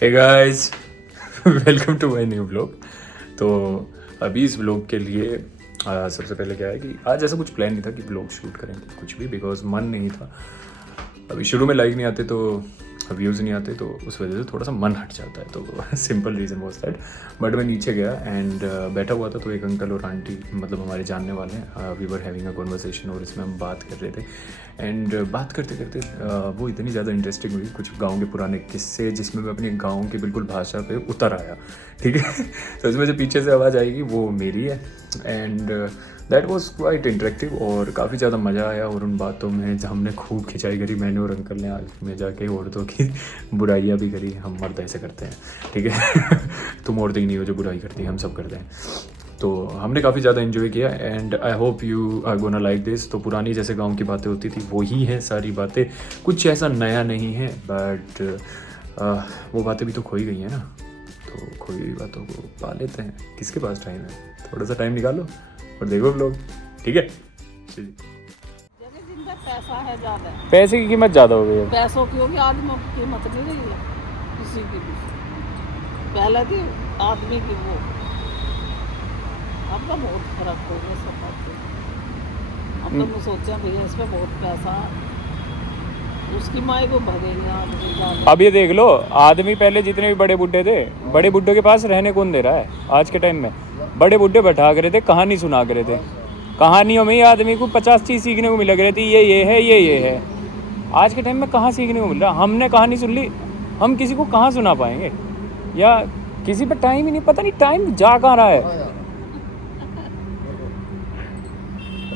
Hey guys, welcome to my new blog. तो अभी इस ब्लॉग के लिए सबसे पहले क्या है कि आज ऐसा कुछ प्लान नहीं था कि ब्लॉग शूट करेंगे कुछ भी, बिकॉज मन नहीं था। अभी शुरू में लाइक नहीं आते तो व्यूज़ नहीं आते, तो उस वजह से थोड़ा सा मन हट जाता है। तो simple reason was that. But मैं नीचे गया एंड बैठा हुआ था, तो एक अंकल और आंटी, मतलब हमारे जानने वाले हैं, we were having a conversation और इसमें हम बात कर रहे थे। एंड बात करते करते वो इतनी ज़्यादा इंटरेस्टिंग हुई, कुछ गाँव के पुराने किस्से जिसमें मैं अपने गाँव की बिल्कुल भाषा पे उतर आया। ठीक है। तो इसमें जो पीछे से आवाज़ आएगी वो मेरी है। And that was quite interactive और काफ़ी ज़्यादा मज़ा आया। और उन बातों में हमने खूब खिंचाई करी, मैंने और अंकल ने आज में जाके औरतों की बुराइयाँ भी करी। हम मर्द ऐसे करते हैं, ठीक है। तुम औरतें ही नहीं हो जो बुराई करती हैं, हम सब करते हैं। तो हमने काफ़ी ज़्यादा इन्जॉय किया and I hope you are gonna like this. तो पुरानी जैसे गांव की बातें होती थी वही है सारी बातें, कुछ ऐसा नया नहीं है। बट वो बातें भी तो खोई गई हैं ना, तो खोई हुई बातों को पा लेते हैं। किसके पास टाइम है? थोड़ा सा टाइम निकालो और देखो लोग, ठीक है। जिनका पैसा है ज्यादा, पैसे की कीमत ज़्यादा हो गई है। पैसों की होगी, आदमियों की कीमत नहीं रही है किसी की भी। पहले थी आदमी की वो, अब तो बहुत फर्क हो गया सब बातें। अब तो मैं सोचा भैया इस पर बहुत पैसा, उसकी माई को भगेंगे आदमी ज्यादा। अब ये देख लो, आदमी पहले जितने भी बड़े बुड्ढे थे, बड़े बुड्ढों के पास रहने कौन दे रहा है आज के टाइम में? बड़े बुड्ढे बैठा करे थे, कहानी सुना करे थे। कहानियों में ही आदमी को 50 चीज़ सीखने को मिला करे थी, ये है, ये है। आज के टाइम में कहाँ सीखने को मिल रहा? हमने कहानी सुन ली, हम किसी को कहाँ सुना पाएंगे? या किसी पर टाइम ही नहीं, पता नहीं टाइम जा कहाँ रहा है।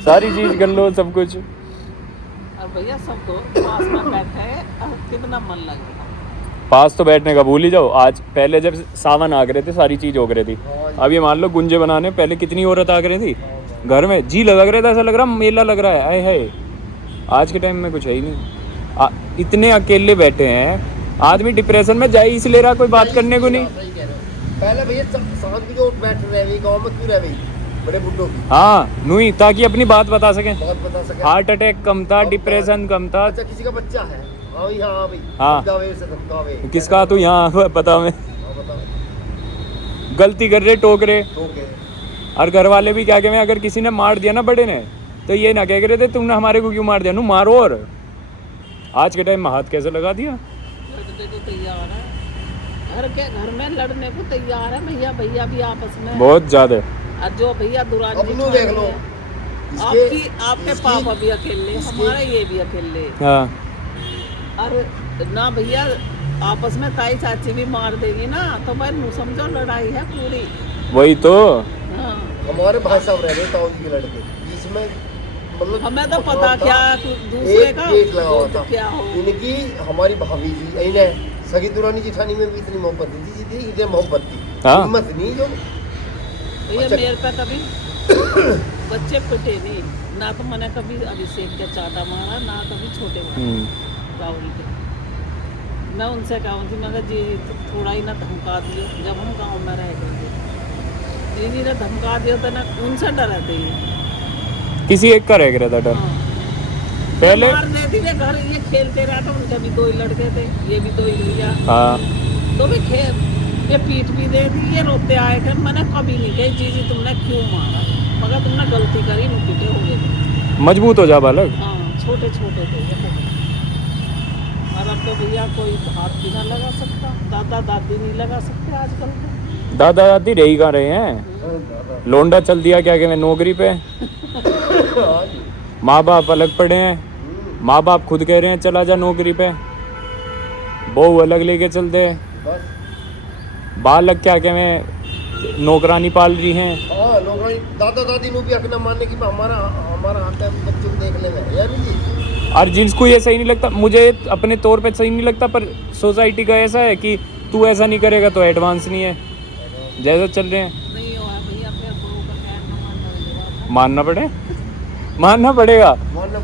सारी चीज़ कर लो, सब कुछ। और भैया सबको पास में बैठे हैं, कितना मन लगेगा। पास तो बैठने का भूल ही जाओ। आज पहले जब सावन आ गए थे सारी चीज़ हो गई थी। अब ये मान लो गुंजे बनाने पहले कितनी औरत आ गई थी घर में, जी लग रहा था, ऐसा लग रहा मेला लग रहा है। आए है, आज के टाइम में कुछ है ही नहीं। इतने अकेले बैठे हैं, आदमी डिप्रेशन में जाए इसलिए रहा, कोई बात करने को नहीं। पहले भैया शाम की जो बैठ रहे गाँव में क्यों रहे बड़े बुड्ढों की, हाँ नुई, ताकि अपनी बात बता सकें। बहुत बता सके। हार्ट अटैक कम था, डिप्रेशन कम था। अच्छा किसी का बच्चा है, हाँ भाई, हाँ भाई, हाँ। दावे से धमकावे। किसका? तू यहाँ पता में हाँ बताओ। गलती कर रहे, टोक रहे। ओके। और घर वाले भी क्या कहें, अगर किसी ने मार दिया ना बड़े ने, तो ये ना कह रहे थे तुमने हमारे को क्यों मार दिया, नू मारो। और आज के टाइम में हाथ कैसे लगा दिया? लड़ने को तैयार है, घर में लड़ने को तैयार है भैया। भैया भी आपस में बहुत ज्यादा। और जो भैया दुरानी अपनों देख लो, आपके पापा भी अकेले, हमारे ये भी अकेले। हाँ, और ना भैया आपस में ताई चाची भी मार देगी ना, तो भाई नू समझो लड़ाई है पूरी। वही तो। हाँ। हमारे भाई साहब रह रहे ताऊ जी के लड़के, जिसमें मतलब हमें तो पता क्या दूसरे का एक लगा हुआ था। क्या हो। इनकी हमारी भाभी जी इन्हें सगी दुरानी जिठानी में भी इतनी मोहब्बत थी, जितनी इतनी मोहब्बत थी, हाँ। हिम्मत नहीं जो। ये अच्छा। मेरे पे कभी बच्चे पिटे नहीं ना, तो मैंने कभी अभिषेक के चाटा मारा ना कभी छोटे मारे राहुल के। मैं उनसे कहूँ थी, मगर जी थोड़ा ही ना धमका दियो। जब हम गांव में रह गए दीदी ने धमका दिया तो ना उनसे डरते ही। किसी एक का रह गया था डर। हाँ। पहले मार देती थे घर, ये खेलते रहा था, उनके भी 2 ही लड़के थे, ये भी 2 ही भैया। हाँ, तो भी खेल ये पीठ भी दे दी, ये रोते आए थे। मैंने कभी नहीं कही जीजी तुमने क्यों मारा, मगर तुमने गलती करी, नहीं पीटे हो गए। मजबूत हो जा बालक। हाँ, छोटे छोटे थे ये लोग। और अब तो भैया कोई हाथ भी ना लगा सकता, दादा दादी नहीं लगा सकते आजकल तो। दादा दादी रह ही कहाँ रहे हैं, लोंडा चल दिया क्या कहते नौकरी पे। माँ बाप अलग पड़े हैं, माँ बाप खुद कह रहे हैं चला जा नौकरी पे, बहू अलग लेके चलते हैं, बस बालक क्या कहें नौकरानी पाल रही हैं। हाँ, लोग दादा दादी ने भी अपना मानने की हमारा हाथ है बच्चों को देखने में, यार जी। और जिसको ये सही नहीं लगता, मुझे अपने तौर पे सही नहीं लगता, पर सोसाइटी का ऐसा है कि तू ऐसा नहीं करेगा तो एडवांस नहीं है, जैसा चल रहे हैं। नहीं हुआ भैया, फिर गुरु का कहना मानना पड़ेगा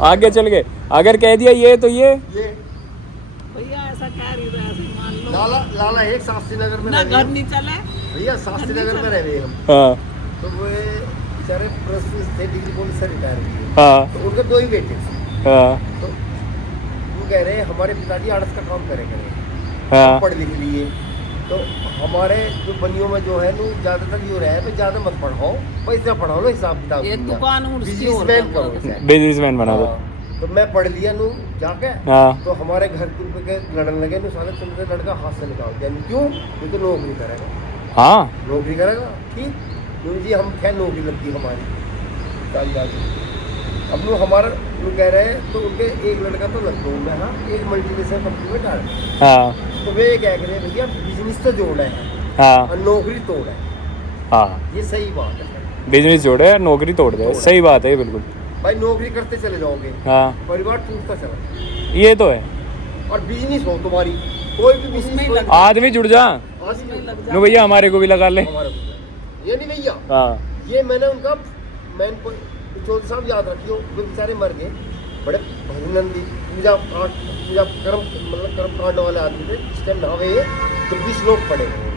आगे चल के। अगर कह दिया ये तो ये भैया ऐसा कह रही था, ऐसे मान लो। लाला एक शास्त्री नगर में ना रह घर रहे नहीं चले भैया, शास्त्री नगर में रह रहे हम। हाँ तो वो बेचारे प्रेस थे, डिग्री कॉलेज से रिटायर हुए। हाँ तो उनके 2 ही बेटे थे। हाँ तो वो कह रहे हमारे पिताजी आड़स का काम करे हाँ पढ़ लिख लिए, तो हमारे जो बनियों में जो है ना ज्यादातर यो रहे है ज्यादा मत पढ़ाओ, पैसा पढ़ाओ ना, हिसाब किताब ये दुकान उसकी और बिजनेसमैन का करो चाहे। बिजनेसमैन बना दो। हाँ, तो मैं पढ़ लिया नू जाके, हाँ तो हमारे घर के लड़न लगे नू, साले तुमसे लड़का हाथ से निकाल दिया। क्यों? ये तो नौकरी करेगा, हाँ नौकरी करेगा, ठीक नू जी, हम क्या नौकरी लगती हमारी चल जाती। अब नू हमारा नू कह रहे हैं, तो उनके एक लड़का तो लखनऊ में, हाँ एक मल्टीनेशनल कंपनी में डाल, हाँ तो वे क्या कह रहे हैं भैया बिजनेस तो जोड़ना है हाँ और नौकरी तोड़ है। हाँ, ये सही बात है बिजनेस जोड़े नौकरी तोड़ दे, सही बात है ये बिल्कुल। भाई, नौकरी करते चले जाओगे, हाँ परिवार टूटता चला। ये तो है। और बिजनेस हो तुम्हारी, कोई भी बिजनेस कोई आदमी जुड़ जा, आदमी लग नो भैया हमारे को भी लगा ले। हमारे को। ये नहीं भैया, हाँ ये मैंने उनका मैन चौधरी साहब याद रखियो, जो बेचारे मर गए, बड़े भजनंदी पूजा पाठ पूजा कर्म मतलब कर्म कांड वाले आदमी थे। इस टाइम नहावे तो 20 लोग पड़े हुए।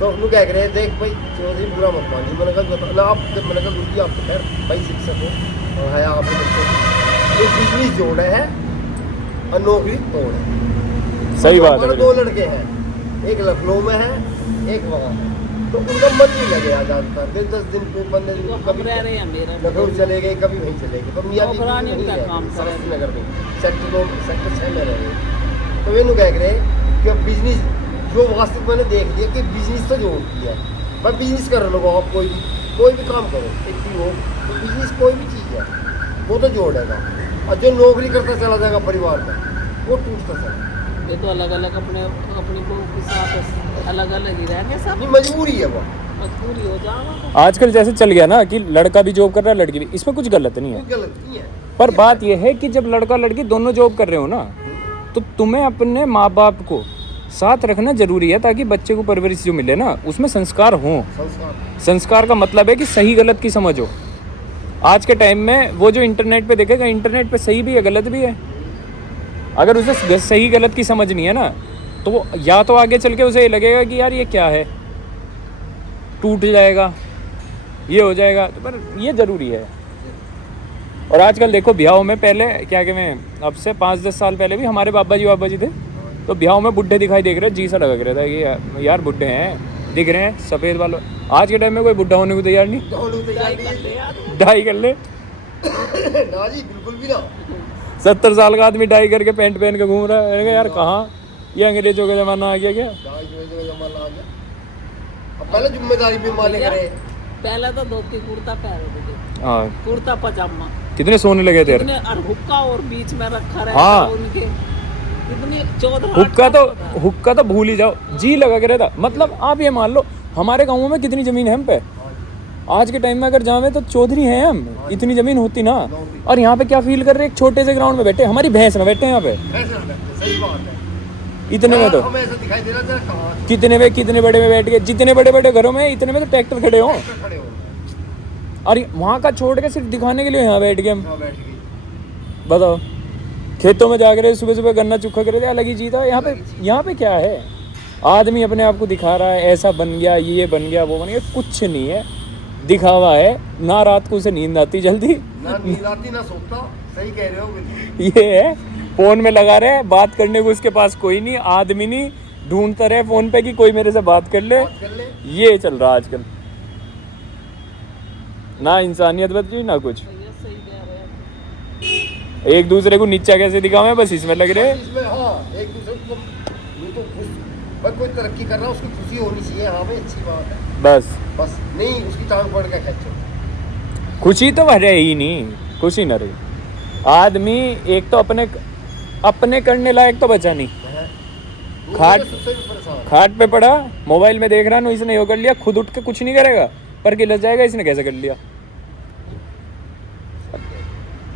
तो हम लोग क्या कह रहे हैं, देख भाई चौधरी बुरा मत मानिए, मैंने कहा ना आप, मैंने कहा गुरुजी आप तो खैर भाई शिक्षक हो और है आप बच्चे, तो बिजनेस जोड़े है और नौकरी तोड़ है। सही बात हमारे है। दो लड़के हैं, एक लखनऊ में है, एक वहाँ है, तो उनका मन नहीं लगे आ ज्यादातर, फिर 10 दिन 15 दिन हम कभी रह रहे हैं मेरा लखनऊ चले गए, कभी वहीं चले गए। तो मियाँ बीवी नौकरानी नहीं का है, काम कर रहे शास्त्री नगर में सेक्टर 6 में रह रहे। तो वे लोग कह रहे हैं कि बिजनेस जो वास्तविक मैंने देख लिया कि बिजनेस तो जोड़ दिया भाई, बिजनेस कर लो आप, कोई भी काम करो, एक भी हो तो बिजनेस कोई भी चीज़ है वो तो जोड़ेगा। और जो नौकरी करता चला जाएगा परिवार में, वो टूटता चला। ये तो अलग अलग अपने अपनी बहू के साथ अलग अलग ही रहेंगे सब, ये मजबूरी है वो, मजबूरी हो जाएगा। आजकल जैसे चल गया ना कि लड़का भी जॉब कर रहा है लड़की भी, इसमें कुछ गलत नहीं है। कोई गलत नहीं है। पर बात यह है कि जब लड़का लड़की दोनों जॉब कर रहे हो ना, तो तुम्हें अपने माँ बाप को साथ रखना जरूरी है, ताकि बच्चे को परवरिश जो मिले ना उसमें संस्कार हों। संस्कार का मतलब है कि सही गलत की समझ हो। आज के टाइम में वो जो इंटरनेट पे देखेगा, इंटरनेट पे सही भी है गलत भी है, अगर उसे सही गलत की समझ नहीं है ना, तो या तो आगे चल के उसे ये लगेगा कि यार ये क्या है, टूट जाएगा, ये हो जाएगा। तो पर ये ज़रूरी है। और आजकल देखो ब्याहों में, पहले क्या कहते अब से 5-10 साल पहले भी हमारे बाबा जी थे, तो ब्याहों में बुड्ढे दिखाई देख रहे, जी सा लग रहा था कि यार बुड्ढे हैं, दिख रहे हैं सफ़ेद वालों। आज के टाइम में कोई बुड्ढा होने को तैयार नहीं, डाई कर ले ना जी, बिल्कुल भी ना। 70 साल का आदमी डाई करके पैंट पहन के घूम रहा है। यार कहाँ, ये अंग्रेजों का ज़माना आ गया क्या? पहले जिम्मेदारी भी मालिक रहे। पहले तो धोती कुर्ता पहनते थे, हाँ, कुर्ता पजामा, कितने सोने लगे थे। कितने और हुक्का और बीच में रखा रहता हाँ। उनके, कितने 14 हुक्का तो भूल ही जाओ, जी लगा के रहता। मतलब आप ये मान लो हमारे गाँव में कितनी ज़मीन है हम पे, आज के टाइम में अगर जावे तो चौधरी हैं हम, इतनी ज़मीन होती ना। और यहाँ पे क्या फील कर रहे हैं, एक छोटे से ग्राउंड में बैठे, हमारी भैंस में बैठे हैं यहाँ पे, सही बात है। इतने में तो हमें ऐसा दिखाई दे रहा था कहाँ कितने बड़े में बैठ गए, जितने बड़े बड़े घरों में इतने में तो ट्रैक्टर खड़े हों, खड़े हो और वहाँ का छोड़ के सिर्फ दिखाने के लिए यहाँ बैठ गए हम। बैठ गई। बताओ, खेतों में जाकर सुबह सुबह गन्ना चुखा करे थे, अलग ही चीज़ था। यहाँ पे क्या है, आदमी अपने आप को दिखा रहा है, ऐसा बन गया, ये बन गया, वो बन गया, कुछ नहीं है, दिखावा है। ना रात को उसे नींद आती जल्दी, ना नींद आती ना सोता। सही कह रहे हो बिल्कुल। ये है फोन में लगा रहे, बात करने को उसके पास कोई नहीं, आदमी नहीं, ढूंढता रहे फोन पे कि कोई मेरे से बात कर ले। कर ले। ये चल रहा आजकल, ना इंसानियत बची ना कुछ, ये सही कह रहे हैं। एक दूसरे को नीचा कैसे दिखावे, बस इसमें लग रहे। इसमें हाँ, एक दूसरे को ये तो खुश भाई, कोई तरक्की कर रहा है उसकी खुशी होनी चाहिए। हाँ भाई, अच्छी बात है, बस नहीं उसकी टांग पकड़ के खींचो। खुशी तो रहे ही नहीं, खुशी न रही। आदमी एक तो अपने करने लायक तो बचा नहीं, खाट दूसरे से परेशान। खाट पे पड़ा, मोबाइल में देख रहा, इसने यो कर लिया, खुद उठ के कुछ नहीं करेगा, पर गिलस जाएगा इसने कैसे कर लिया।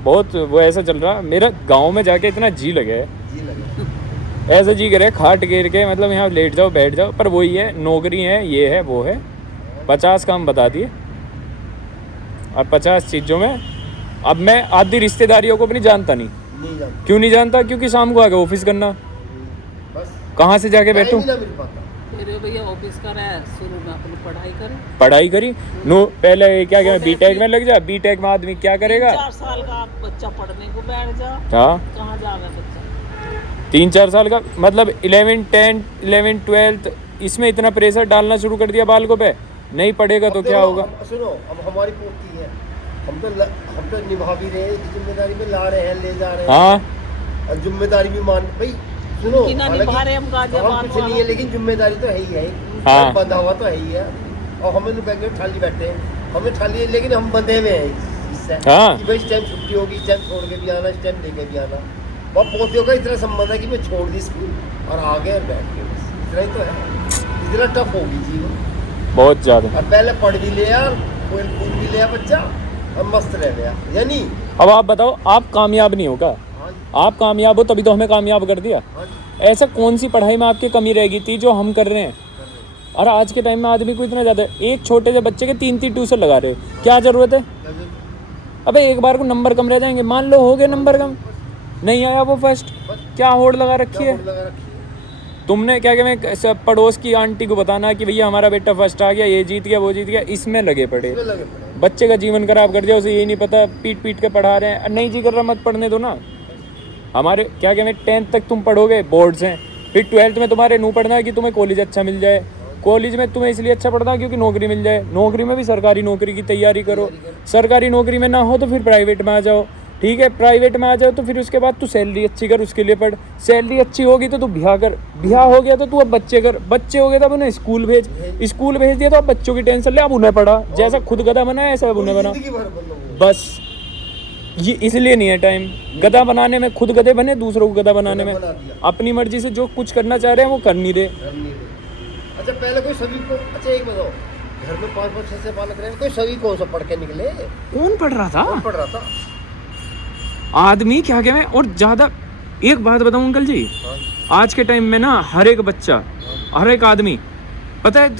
बहुत वो ऐसा चल रहा। मेरा गांव में जाके इतना जी लगे, जी लगे। ऐसा जी करे खाट गिर के, मतलब यहाँ लेट जाओ बैठ जाओ। पर वही है, नौकरी है, ये है वो है, 50 काम बता दिए, और 50 चीज़ों में अब मैं आधी रिश्तेदारियों को भी नहीं जानता। नहीं नहीं जानते। क्यों नहीं जानता, क्योंकि शाम को आके ऑफिस करना, बस कहाँ से जाके बैठूं। टाइम ही ना मिल पाता। मेरे भैया ऑफिस का रहा है, शुरू में अपनी पढ़ाई करें, पढ़ाई करी नो, पहले क्या क्या बीटेक में लग जा, बीटेक में आदमी क्या करेगा, 4 साल का बच्चा पढ़ने को बैठ जा, हाँ कहाँ जाएगा बच्चा। 3-4 साल का मतलब 11 10 11 12 इसमें इतना प्रेशर डालना शुरू कर दिया बालकों पे, नहीं पढ़ेगा तो अब क्या देखो, होगा। अब सुनो, अब हमारी पोती है, हम तो निभा भी रहे हैं, जिम्मेदारी में ला रहे हैं, ले जा रहे हैं। हाँ और जिम्मेदारी भी मान भाई सुनो, कि ना हालांकि निभा रहे हम गाजियाबाद कुछ नहीं है, वालों। लेकिन जिम्मेदारी तो है ही है। हाँ। बंधा हुआ तो है ही है, और हमें बैंक में ठाली बैठे हैं, हमें ठाली है, लेकिन हम बंधे हुए हैं इससे हाँ। कि भाई इस टाइम छुट्टी होगी, इस टाइम छोड़ के भी आना, इस टाइम लेके भी आना। और पोतियों का इतना संबंध है कि मैं छोड़ दी स्कूल और आ गए और बैठ गए, बस इतना ही तो है। इतना टफ होगी जीवन। बहुत ज़्यादा। और पहले पढ़ भी लिया, कोई फूल भी लिया बच्चा, और मस्त रह गया, यानी अब आप बताओ, आप कामयाब नहीं होगा, हाँ जी, आप कामयाब हो तभी तो हमें कामयाब कर दिया। हाँ जी, ऐसा कौन सी पढ़ाई में आपकी कमी रह गई थी जो हम कर रहे हैं। कर रहे हैं। और आज के टाइम में आदमी को इतना ज़्यादा, एक छोटे से बच्चे के 3-3 ट्यूशन लगा रहे, क्या ज़रूरत है। क्या जो- अबे एक बार को नंबर कम रह जाएंगे, मान लो हो गए नंबर कम, नहीं आया वो फर्स्ट, क्या होड़ लगा रखी क्या है। होड़ लगा रखी है? तुमने क्या क्या मैं सब पड़ोस की आंटी को बताना कि भैया हमारा बेटा फर्स्ट आ गया, ये जीत गया, वो जीत गया, इसमें लगे पड़े। इसमें लगे पड़े। बच्चे का जीवन खराब कर दिया, उसे यही नहीं पता, पीट पीट के पढ़ा रहे हैं। नहीं जी कर रहा, मत पढ़ने दो ना। हमारे क्या कहते हैं, 10th तक तुम पढ़ोगे, बोर्ड्स हैं, फिर 12th में तुम्हारे नू पढ़ना है कि तुम्हें कॉलेज अच्छा मिल जाए। कॉलेज में तुम्हें इसलिए अच्छा पढ़ना है क्योंकि नौकरी मिल जाए, नौकरी में भी सरकारी नौकरी की तैयारी करो। सरकारी नौकरी में ना हो तो फिर प्राइवेट में आ जाओ, ठीक है, प्राइवेट में आ जाओ तो फिर उसके बाद तू सैलरी अच्छी कर, उसके लिए पढ़, सैलरी अच्छी होगी तो तू ब्याह कर, ब्याह हो गया तो तू अब बच्चे कर, बच्चे हो गए तो अब उन्हें स्कूल भेज, स्कूल भेज दिया तो अब बच्चों की टेंशन ले, अब उन्हें पढ़ा, जैसा खुद गधा बना है ऐसा अब उन्हें बना। जिंदगी भर मतलब बस ये इसलिए नहीं है टाइम गधा बनाने में, खुद गधे बने, दूसरों को गधा बनाने में। बना दिया। अपनी मर्जी से जो कुछ करना चाह रहे हैं वो कर नहीं रहे। घर नहीं रहे। अच्छा पहले कोई सभी को, अच्छा एक बताओ, घर में 5-5 6 बालक रहे, कोई सभी कौन सा पढ़ के निकले? कौन पढ़ रहा था कौन पढ़ रहा था? आदमी, क्या कहते हैं। और ज्यादा एक बात बताऊं अंकल जी, हाँ, आज के टाइम में ना हर एक बच्चा, हर एक आदमी, पता है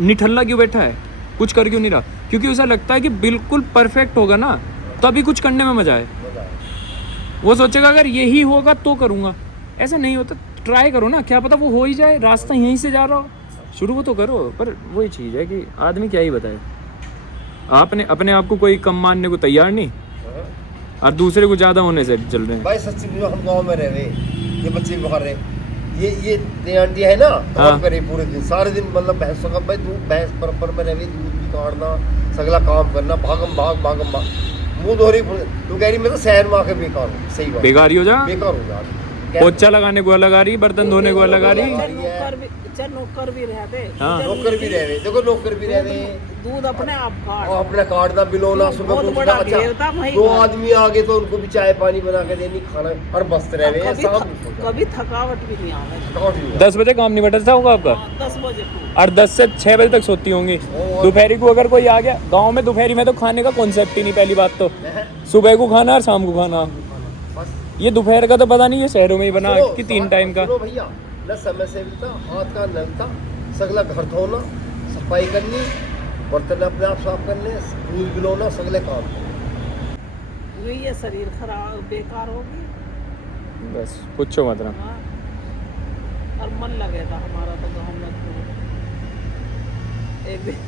निठल्ला क्यों बैठा है, कुछ कर क्यों नहीं रहा, क्योंकि उसे लगता है कि बिल्कुल परफेक्ट होगा ना तभी कुछ करने में मजा आए। मजा आया। वो सोचेगा अगर यही होगा तो करूँगा, ऐसा नहीं होता। ट्राई करो ना, क्या पता वो हो ही जाए, रास्ता यहीं से जा रहा हो, शुरू तो करो। पर वही चीज़ है कि आदमी क्या ही बताए, आपने अपने आप को कोई कम मानने को तैयार नहीं हाँ। और दूसरे को ज़्यादा होने से चल रहे हैं। भाई सच्ची में हम गांव में रहे, ये बच्चे भी बाहर रहे, ये आंटी है ना, हाँ। काम करे पूरे दिन, सारे दिन मतलब भैंसों का, भाई दूध भैंस पर में रहे, दूध भी काटना, सगला काम करना, भागम भाग मुंह धोरी। तू कह रही मैं तो शहर में आके बेकार हूँ, सही बात, बेकार ही हो जा, बेकार हो जा। पोछा लगाने को अलग आ रही, बर्तन धोने को अलग आ रही। चाहे नौकर भी रहते, हाँ। नौकर भी रह रहे, देखो नौकर भी रह रहे, दूध अपने आप काट, और अपना काटना बिलोना, सुबह बहुत को बड़ा उठना, ढेर था अच्छा भाई 2 घर। आदमी आ गए तो उनको भी चाय पानी बना के देनी, खाना, और मस्त रह रहे कभी शाम कभी थकावट भी नहीं आवे। थकावट नहीं हुआ। 10 बजे काम नहीं बटा होगा आपका, 10 बजे को और 10 से 6 बजे तक सोती होंगी। दोपहरी को अगर कोई आ गया, गांव में दोपहरी में तो खाने का कॉन्सेप्ट ही नहीं, पहली बात तो सुबह को खाना और शाम को खाना, बस ये दोपहर का तो पता नहीं, ये शहरों में ही बना सुनो, कि 3 टाइम का। सुनो भैया, न समय से भी था, हाथ का नल था, सगला घर धोना, सफाई करनी, बर्तन अपने आप साफ करने, दूध बिलोना, सगले काम करने। यही ये शरीर खराब बेकार हो गई। बस पूछो मत ना। हाँ। और मन लगेगा हमारा तो गाँव में खूब। एक दिन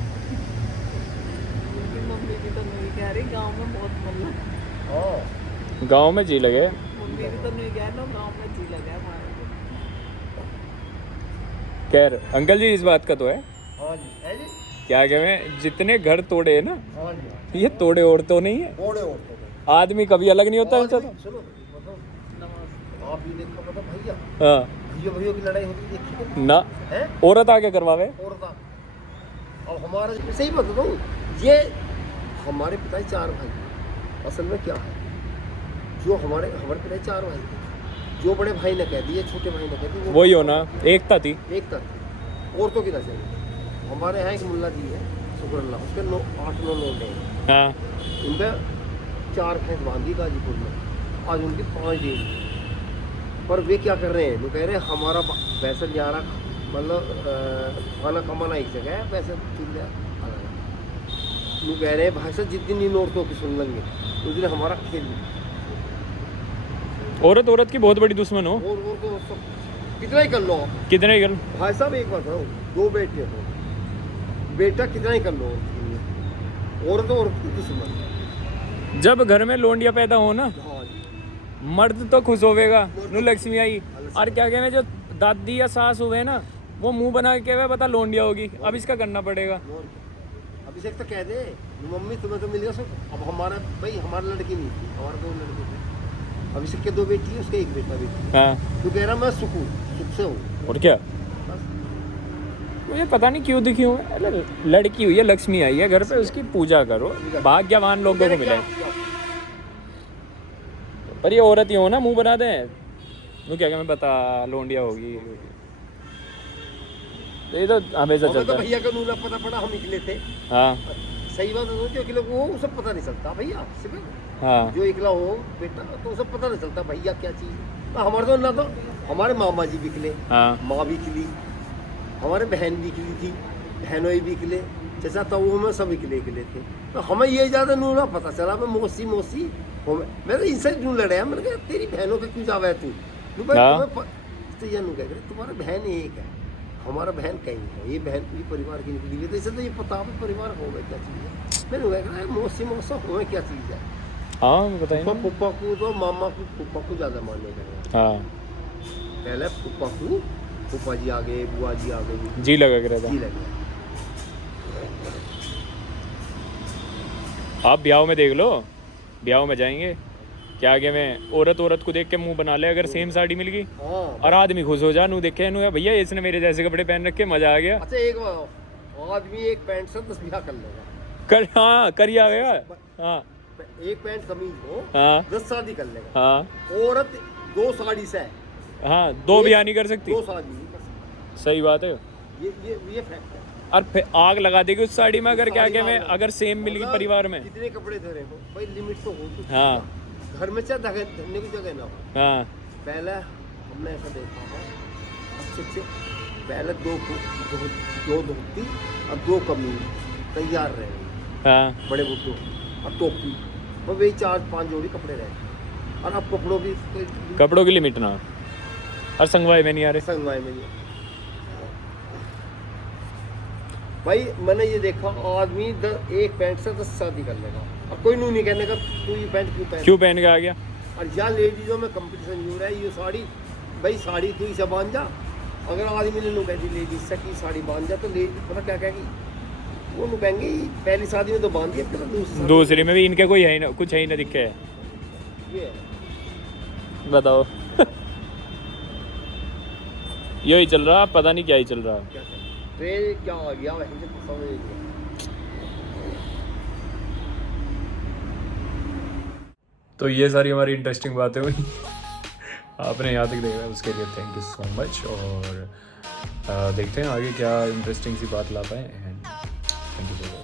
मेरी मम्मी भी तो नहीं कह रही, गाँव में बहुत मन लगा। हाँ गांव में जी लगे, मम्मी भी तो नहीं कह ना, गाँव में जी लगा हमारे को। खैर अंकल जी इस बात का तो है, हाँ जी, है जी, क्या कहते, जितने घर तोड़े है ना, हाँ जी, ये तोड़े और तो नहीं है, ओढ़े ओढ़ते आदमी कभी अलग नहीं होता उनसे तो। सुनो मतलब आप ये देखो, मतलब भैया हाँ भैया की लड़ाई होती देखी ना, है, औरत आके करवावे। और था। अब हमारा सही बताता हूँ, ये हमारे पिताजी 4 भाई, असल में क्या है, जो हमारे पिताजी 4 भाई थे, जो बड़े भाई ने कह दिए, छोटे भाई ने कह दिए, वही हो ना, एकता थी। एक तक औरतों की नजर। हमारे यहाँ एक मुल्ला जी है, शुक्र अल्लाह, उसके 8-9 लोग हैं, हाँ उनका 4 भैंस बांधी गाजीपुर में, आज उनकी 5 डेज, पर वे क्या कर रहे हैं, वो कह रहे हैं हमारा पैसा जा रहा, मतलब खाना कमाना एक जगह है, पैसा चुन लिया अलग है। वो कह रहे हैं भाई साहब जिस दिन इन औरतों की सुन लेंगे उस दिन हमारा खेल, औरत की बहुत बड़ी दुश्मन हो, और तो सब कितना ही कर लो आप। कितने कर। भाई साहब एक बात बताओ, 2 बेटे हो, बेटा कितना ही कर लो, औरत तो औरत की दुश्मन। जब घर में लोंडिया पैदा हो ना, हाँ जी, मर्द तो खुश होवेगा, नु लक्ष्मी आई, और क्या कहते हैं जो दादी या सास हुए ना वो मुंह बना के हुए पता लोंडिया होगी, अब इसका करना पड़ेगा। अब इसे तो कह दे मम्मी तुम्हें तो मिल गया सुख। अब हमारा भाई हमारी लड़की नहीं थी, हमारे 2 लड़के थे। अब इसके 2 बेटी है, उसके 1 बेटा बेटी। हाँ तो कह रहा मैं सुख से हूँ। और क्या, मुझे पता नहीं क्यों दिखी हूँ। अरे लड़की हुई है, लक्ष्मी आई है घर पे, उसकी पूजा करो, भाग्यवान लोगों को मिले। पर ये औरत ही हो ना मुंह बना दें, वो क्या मैं पता लोंडिया होगी। तो ये तो हमेशा हमें चलता तो है। भैया का नूना पता पड़ा, हम निकले थे। हाँ सही बात है, जो अकेले वो उसे पता नहीं चलता भैया सिर्फ। हाँ जो इकला हो बेटा तो उसे पता नहीं चलता भैया क्या चीज़ है। तो हमारे तो ना तो हमारे मामा जी बिकले, हाँ माँ बिकली, हमारे बहन बिकली थी, बहनों ही बिकले, चाचा ताऊ में सब इकले थे। तो हमें ये ज़्यादा नूना पता चला। मैं मौसी मौसी मैं तो इनसे क्यों लड़ाया, मैंने कहा तेरी बहनों पे क्यों जावा है तू। हाँ। तो ये कह रहे तुम्हारा बहन एक है, हमारा बहन कहीं है, ये बहन ये परिवार की निकली हुई। तो इसे तो ये पता है परिवार हो गया क्या चीज़ है। मैंने कह रहा मौसी मौसा हो क्या चीज़ है। हाँ बताइए। फूफा को तो मामा को फूफा को ज़्यादा मानने लगे। हाँ पहले फूफा को फूफा जी आ गए, बुआ जी आ गई, जी लगा कर जी लगे। आप ब्याह में देख लो, ब्याह में जाएंगे क्या आगे में औरत को देख के मुंह बना ले, अगर सेम साड़ी मिल गई हाँ और आदमी खुश हो जा, नू देखे नू भैया इसने मेरे जैसे कपड़े पहन रखे, मजा आ गया। अच्छा एक बात, आदमी एक पैंट से 10 ब्याह कर लेगा। कर हाँ करिए आ गया। हाँ एक पैंट कमीज हो हाँ 10 शादी कर लेगा। हाँ औरत 2 साड़ी से हाँ 2 ब्याह नहीं कर सकती। 2 शादी नहीं कर सकती। सही बात है। ये फैक्ट है। और फिर आग लगा देगी उस साड़ी में, अगर क्या साड़ी क्या में आग- अगर सेम मिल गई मतलब परिवार में। कितने कपड़े धरे हो भाई, लिमिट तो हो कुछ। हाँ घर में चाहे धरने की जगह ना हो। हाँ पहले हमने ऐसा देखा है अच्छे पहले 2 धोती और 2 कमीज तैयार रहे हाँ बड़े बुड्ढों, और टोपी, और वही 4-5 जोड़ी कपड़े रहे। और अब कपड़ों की कपड़ों की लिमिट ना, और संगवाई में नहीं आ रहे। संगवाई में नहीं। भाई मैंने ये देखा आदमी एक पैंट से 10 शादी कर लेगा, और कोई नू नहीं कहने का तू ये पैंट क्यों पहन के आ गया। और यहाँ लेडीजों में कंपटीशन हो रहा है। ये साड़ी भाई साड़ी तू इसे बांध जा, अगर आदमी ने नू कह दी लेडीज से कि साड़ी बांध जा, तो लेडीज पता क्या कहेगी, वो नू कहेंगे पहली शादी में तो बांध दिया, फिर दूसरी में भी इनके कोई है ही ना, कुछ है ही ना दिखे है। ये है। बताओ यही चल रहा, पता नहीं क्या ही चल रहा। क्या ट्रेन क्या आ गया वैसे समझ नहीं आया। तो ये सारी हमारी इंटरेस्टिंग बातें हुई। आपने यहाँ तक देखा उसके लिए थैंक यू सो मच। और देखते हैं आगे क्या इंटरेस्टिंग सी बात ला पाए। And thank you so much.